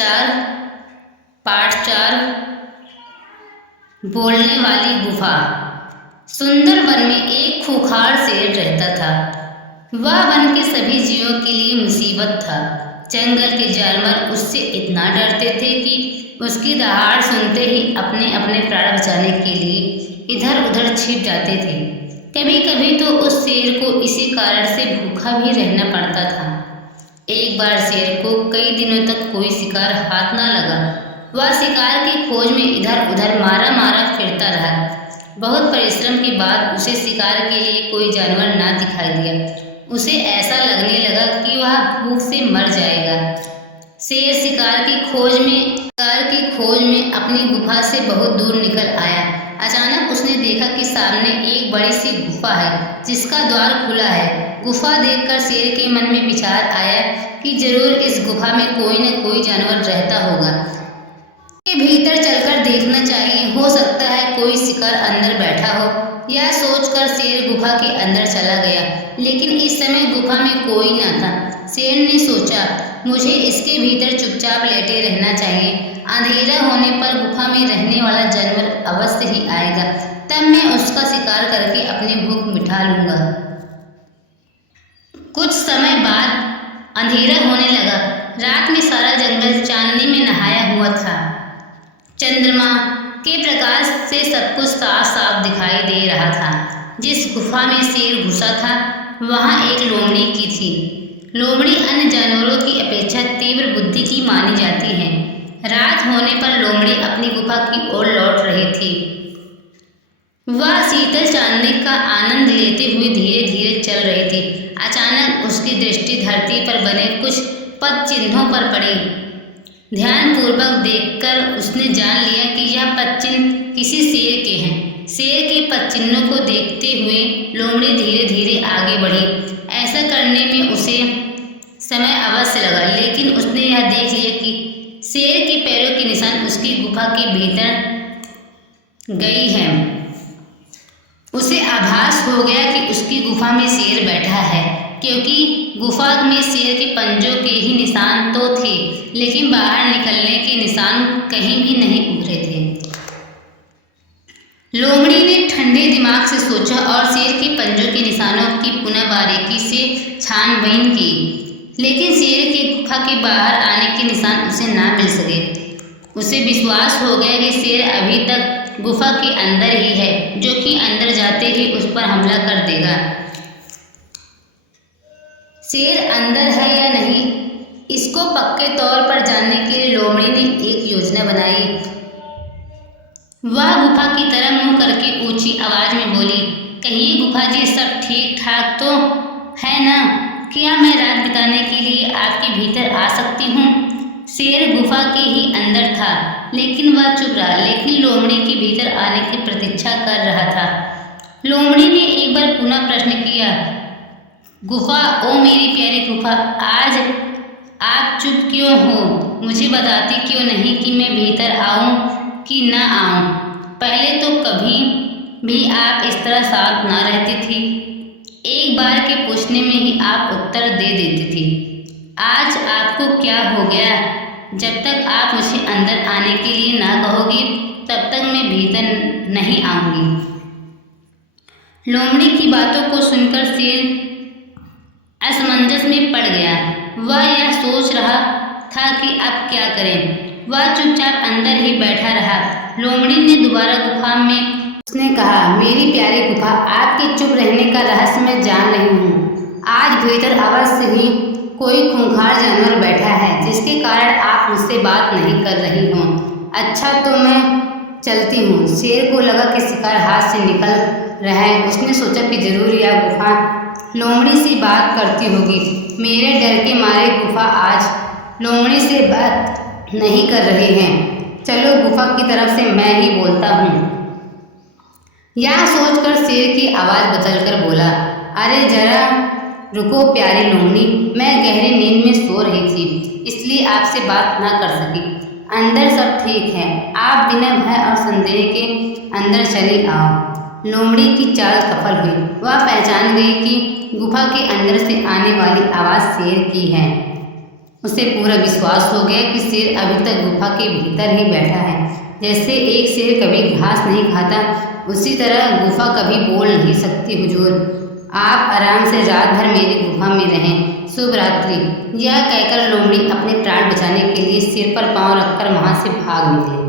पाठ 4 बोलने वाली गुफा। सुंदर वन में एक खूंखार शेर रहता था। वह वन के सभी जीवों के लिए मुसीबत था। जंगल के जानवर उससे इतना डरते थे कि उसकी दहाड़ सुनते ही अपने अपने प्राण बचाने के लिए इधर उधर छिप जाते थे। कभी कभी तो उस शेर को इसी कारण से भूखा भी रहना पड़ता था। एक बार शेर को कई दिनों तक कोई शिकार हाथ न लगा। वह शिकार की खोज में इधर उधर मारा मारा फिरता रहा। बहुत परिश्रम के बाद उसे शिकार के लिए कोई जानवर ना दिखाई दिया। उसे ऐसा लगने लगा कि वह भूख से मर जाएगा। शेर शिकार की खोज में अपनी गुफा से बहुत दूर निकल आया। अचानक उसने देखा कि सामने एक बड़ी सी गुफा है जिसका द्वार खुला है। गुफा देखकर शेर के मन में विचार आया कि जरूर इस गुफा में कोई न कोई जानवर रहता होगा। के भीतर चलकर देखना चाहिए, हो सकता है कोई शिकार अंदर बैठा हो। यह सोचकर शेर गुफा के अंदर चला गया, लेकिन इस समय गुफा में कोई न था। शेर ने सोचा, मुझे इसके भीतर चुपचाप लेटे रहना चाहिए। अंधेरा होने पर गुफा में रहने वाला जानवर अवश्य ही आएगा, तब मैं उसका शिकार करके अपनी भूख मिटा लूंगा। कुछ समय बाद अंधेरा होने लगा। रात में सारा जंगल चांदनी में नहाया हुआ था। चंद्रमा के प्रकाश से सब कुछ साफ साफ दिखाई दे रहा था। जिस गुफा में शेर घुसा था वहाँ एक लोमड़ी की थी। लोमड़ी अन्य जानवरों की अपेक्षा तीव्र बुद्धि की मानी जाती है। रात होने पर लोमड़ी अपनी गुफा की ओर लौट रही थी। वह शीतल चांदनी का आनंद लेते हुए धीरे धीरे चल रही थी। अचानक उसकी दृष्टि धरती पर बने कुछ पद चिन्हों पर पड़ी। ध्यानपूर्वक देखकर उसने जान लिया कि यह पद चिन्ह किसी शेर के हैं। शेर के पद चिन्हों को देखते हुए लोमड़ी धीरे धीरे आगे बढ़ी। ऐसा करने में उसे समय अवश्य लगा, लेकिन उसने यह देख लिया कि शेर के पैरों के निशान उसकी गुफा के भीतर गई हैं। उसे आभास हो गया कि उसकी गुफा में शेर बैठा है, क्योंकि गुफा में शेर के पंजों के ही निशान तो थे, लेकिन बाहर निकलने के निशान कहीं भी नहीं उभरे थे। लोमड़ी ने ठंडे दिमाग से सोचा और शेर के पंजों के निशानों की पुनः बारीकी से छानबीन की, लेकिन शेर की गुफा के बाहर आने के निशान उसे ना मिल सके। उसे विश्वास हो गया कि शेर अभी तक गुफा के अंदर ही है, जो कि अंदर जाते ही उस पर हमला कर देगा। शेर अंदर है या नहीं, इसको पक्के तौर पर जानने के लिए लोमड़ी ने एक योजना बनाई। वह गुफा की तरफ मुंह करके ऊंची आवाज में बोली, कहिए गुफा जी, सब ठीक ठाक तो है ना? क्या मैं रात बिताने के लिए आपके भीतर आ सकती हूँ? शेर गुफा के ही अंदर था, लेकिन वह चुप रहा, लेकिन लोमड़ी के भीतर आने की प्रतीक्षा कर रहा था। लोमड़ी ने एक बार पुनः प्रश्न किया, गुफा, ओ मेरी प्यारी गुफा, आज आप चुप क्यों हो? मुझे बताती क्यों नहीं कि मैं भीतर आऊं कि ना आऊं? पहले तो कभी भी आप इस तरह शांत ना रहती थी। एक बार के पूछने में ही आप उत्तर दे देती थी। आज आपको क्या हो गया? जब तक आप मुझे अंदर आने के लिए ना कहोगी, तब तक मैं भीतर नहीं आऊंगी। लोमड़ी की बातों को सुनकर शेर असमंजस में पड़ गया। वह यह सोच रहा था कि अब क्या करें। वह चुपचाप अंदर ही बैठा रहा। लोमड़ी ने दोबारा गुफा में उसने कहा, मेरी प्यारी गुफा, आपके चुप रहने का रहस्य मैं जान रही हूँ। आज भीतर अवश्य ही कोई खूंखार जानवर बैठा है, जिसके कारण आप मुझसे बात नहीं कर रही हो। अच्छा, तो मैं चलती हूँ। शेर को लगा कि शिकार हाथ से निकल रहा है। उसने सोचा कि जरूर यह गुफा लोमड़ी से बात करती होगी। मेरे डर के मारे गुफा आज लोमड़ी से बात नहीं कर रही है। चलो, गुफा की तरफ से मैं ही बोलता हूँ। यह सोचकर शेर की आवाज़ बदलकर बोला, अरे जरा रुको प्यारी लोमड़ी, मैं गहरी नींद में सो रही थी, इसलिए आपसे बात ना कर सकी। अंदर सब ठीक है, आप बिना भय और संदेह के अंदर चली आओ। लोमड़ी की चाल सफल हुई। वह पहचान गई कि गुफा के अंदर से आने वाली आवाज़ शेर की है। उसे पूरा विश्वास हो गया कि शेर अभी तक गुफा के भीतर ही बैठा है। जैसे एक शेर कभी घास नहीं खाता, उसी तरह गुफा कभी बोल नहीं सकती। हुजूर, आप आराम से रात भर मेरी गुफा में रहें। शुभ रात्रि। यह कहकर लोमड़ी अपने प्राण बचाने के लिए सिर पर पांव रखकर वहां से भाग निकले।